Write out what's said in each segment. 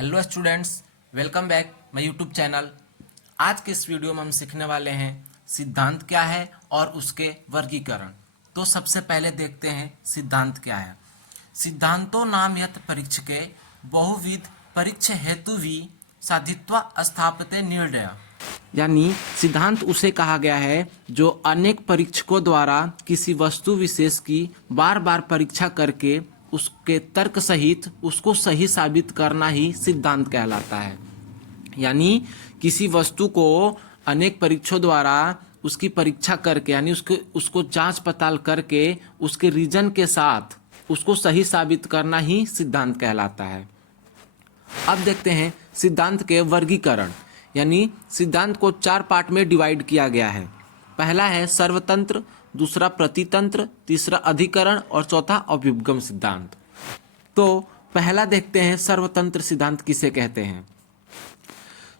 Hello students, welcome back my YouTube channel. आज के इस वीडियो में हम सीखने वाले हैं सिद्धांत क्या है और उसके वर्गीकरण। तो सबसे पहले देखते हैं सिद्धांत क्या है। सिद्धांतो नाम यत् परीक्षके बहुविध परीक्ष हेतु भी साधित्वा स्थापते निर्णय। यानी सिद्धांत उसे कहा गया है जो अनेक परीक्षकों द्वारा किसी वस्तु विशेष की बार बार परीक्षा करके उसके तर्क सहित उसको सही साबित करना ही सिद्धांत कहलाता है। यानी किसी वस्तु को अनेक परीक्षकों द्वारा उसकी परीक्षा करके यानी उसको जांच पड़ताल करके उसके रीजन के साथ उसको सही साबित करना ही सिद्धांत कहलाता है। अब देखते हैं सिद्धांत के वर्गीकरण। यानी सिद्धांत को 4 पार्ट में डिवाइड किया गया है। पहला है सर्वतंत्र, दूसरा प्रतितंत्र, तीसरा अधिकरण और चौथा अभ्युपगम सिद्धांत। तो पहला देखते हैं सर्वतंत्र सिद्धांत किसे कहते हैं।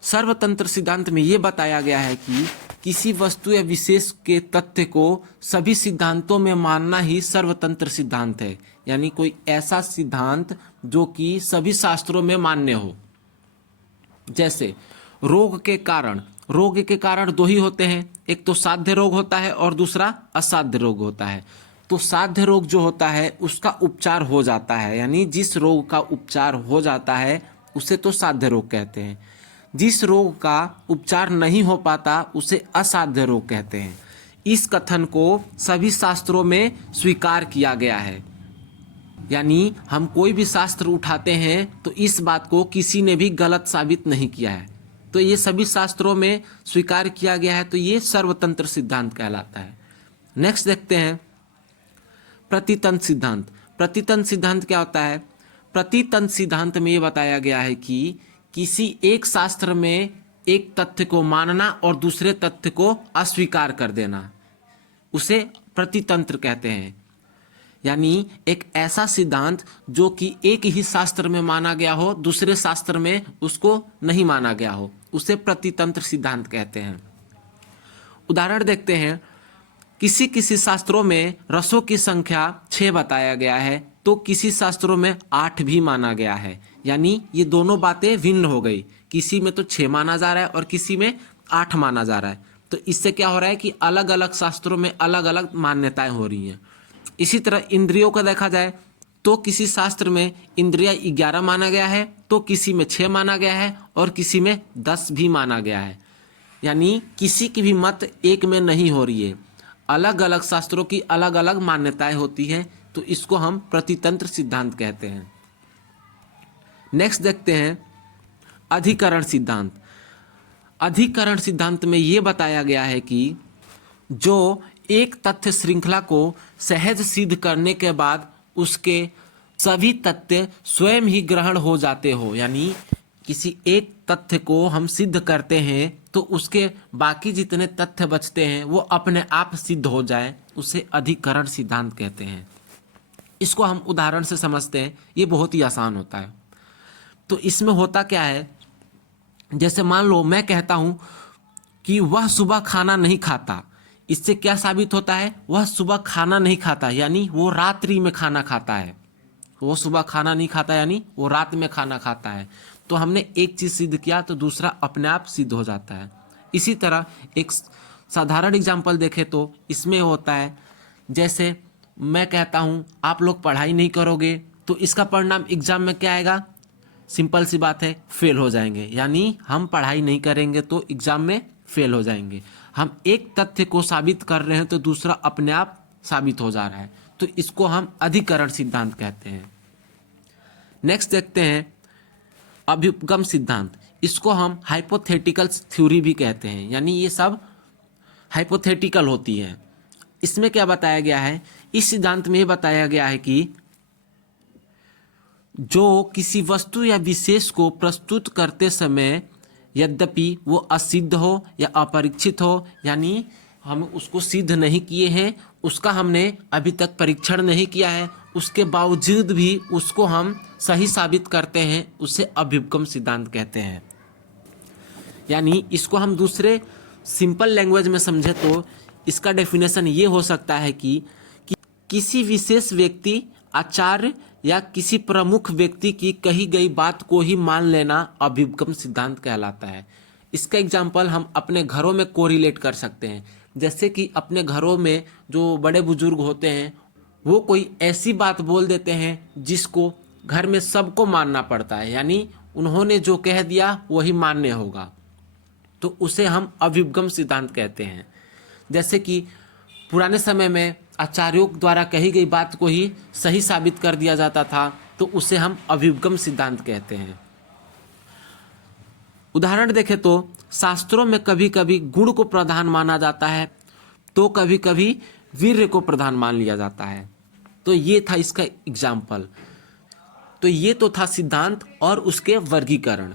सर्वतंत्र सिद्धांत में यह बताया गया है कि किसी वस्तु या विशेष के तथ्य को सभी सिद्धांतों में मानना ही सर्वतंत्र सिद्धांत है। यानी कोई ऐसा सिद्धांत जो कि सभी शास्त्रों में मान्य हो। जैसे रोग के कारण 2 ही होते हैं, एक तो साध्य रोग होता है और दूसरा असाध्य रोग होता है। तो साध्य रोग जो होता है उसका उपचार हो जाता है, यानी जिस रोग का उपचार हो जाता है उसे तो साध्य रोग कहते हैं। जिस रोग का उपचार नहीं हो पाता उसे असाध्य रोग कहते हैं। इस कथन को सभी शास्त्रों में स्वीकार किया गया है। यानी हम कोई भी शास्त्र उठाते हैं तो इस बात को किसी ने भी गलत साबित नहीं किया है, तो ये सभी शास्त्रों में स्वीकार किया गया है, तो ये सर्वतंत्र सिद्धांत कहलाता है। नेक्स्ट देखते हैं प्रतितंत्र सिद्धांत। प्रतितंत्र सिद्धांत क्या होता है। प्रतितंत्र सिद्धांत में ये बताया गया है कि किसी एक शास्त्र में एक तथ्य को मानना और दूसरे तथ्य को अस्वीकार कर देना, उसे प्रतितंत्र कहते हैं। यानी एक ऐसा सिद्धांत जो कि एक ही शास्त्र में माना गया हो, दूसरे शास्त्र में उसको नहीं माना गया हो, उसे प्रतितंत्र सिद्धांत कहते हैं। उदाहरण देखते हैं, किसी शास्त्रों में रसों की संख्या 6 बताया गया है तो किसी शास्त्रों में 8 भी माना गया है। यानी ये दोनों बातें भिन्न हो गई, किसी में तो 6 माना जा रहा है और किसी में 8 माना जा रहा है। तो इससे क्या हो रहा है कि अलग अलग शास्त्रों में अलग अलग मान्यताएं हो रही हैं। इसी तरह इंद्रियों का देखा जाए तो किसी शास्त्र में इंद्रियां 11 माना गया है तो किसी में 6 माना गया है और किसी में 10 भी माना गया है। यानी किसी की भी मत एक में नहीं हो रही है, अलग अलग शास्त्रों की अलग अलग मान्यताएं होती हैं, तो इसको हम प्रतितंत्र सिद्धांत कहते हैं। नेक्स्ट देखते हैं अधिकरण सिद्धांत। अधिकरण सिद्धांत में यह बताया गया है कि जो एक तथ्य श्रृंखला को सहज सिद्ध करने के बाद उसके सभी तथ्य स्वयं ही ग्रहण हो जाते हो। यानी किसी एक तथ्य को हम सिद्ध करते हैं तो उसके बाकी जितने तथ्य बचते हैं वो अपने आप सिद्ध हो जाए, उसे अधिकरण सिद्धांत कहते हैं। इसको हम उदाहरण से समझते हैं, ये बहुत ही आसान होता है। तो इसमें होता क्या है, जैसे मान लो मैं कहता हूं कि वह सुबह खाना नहीं खाता, इससे क्या साबित होता है, वह सुबह खाना नहीं खाता यानी वो रात्रि में खाना खाता है। वो सुबह खाना नहीं खाता यानी वो रात में खाना खाता है। तो हमने एक चीज सिद्ध किया तो दूसरा अपने आप सिद्ध हो जाता है। इसी तरह एक साधारण एग्जाम्पल देखें तो इसमें होता है, जैसे मैं कहता हूं आप लोग पढ़ाई नहीं करोगे तो इसका परिणाम एग्जाम में क्या आएगा, सिंपल सी बात है, फेल हो जाएंगे। यानी हम पढ़ाई नहीं करेंगे तो एग्जाम में फेल हो जाएंगे। हम एक तथ्य को साबित कर रहे हैं तो दूसरा अपने आप साबित हो जा रहा है, तो इसको हम अधिकरण सिद्धांत कहते हैं। नेक्स्ट देखते हैं अभ्युपगम सिद्धांत। इसको हम हाइपोथेटिकल थ्योरी भी कहते हैं, यानी ये सब हाइपोथेटिकल होती है। इसमें क्या बताया गया है, इस सिद्धांत में बताया गया है कि जो किसी वस्तु या विशेष को प्रस्तुत करते समय यद्यपि वो असिद्ध हो या अपरीक्षित हो, यानी हम उसको सिद्ध नहीं किए हैं, उसका हमने अभी तक परीक्षण नहीं किया है, उसके बावजूद भी उसको हम सही साबित करते हैं, उसे अभ्युपगम सिद्धांत कहते हैं। यानी इसको हम दूसरे सिंपल लैंग्वेज में समझे तो इसका डेफिनेशन ये हो सकता है कि किसी विशेष व्यक्ति, आचार्य या किसी प्रमुख व्यक्ति की कही गई बात को ही मान लेना अभ्युपगम सिद्धांत कहलाता है। इसका एग्जाम्पल हम अपने घरों में कोरिलेट कर सकते हैं। जैसे कि अपने घरों में जो बड़े बुजुर्ग होते हैं वो कोई ऐसी बात बोल देते हैं जिसको घर में सबको मानना पड़ता है, यानी उन्होंने जो कह दिया वही मान्य होगा, तो उसे हम अभ्युपगम सिद्धांत कहते हैं। जैसे कि पुराने समय में आचार्यों द्वारा कही गई बात को ही सही साबित कर दिया जाता था, तो उसे हम अभ्युपगम सिद्धांत कहते हैं। उदाहरण देखें तो शास्त्रों में कभी कभी गुण को प्रधान माना जाता है, तो कभी कभी वीर्य को प्रधान मान लिया जाता है। तो ये था इसका एग्जाम्पल। तो ये तो था सिद्धांत और उसके वर्गीकरण।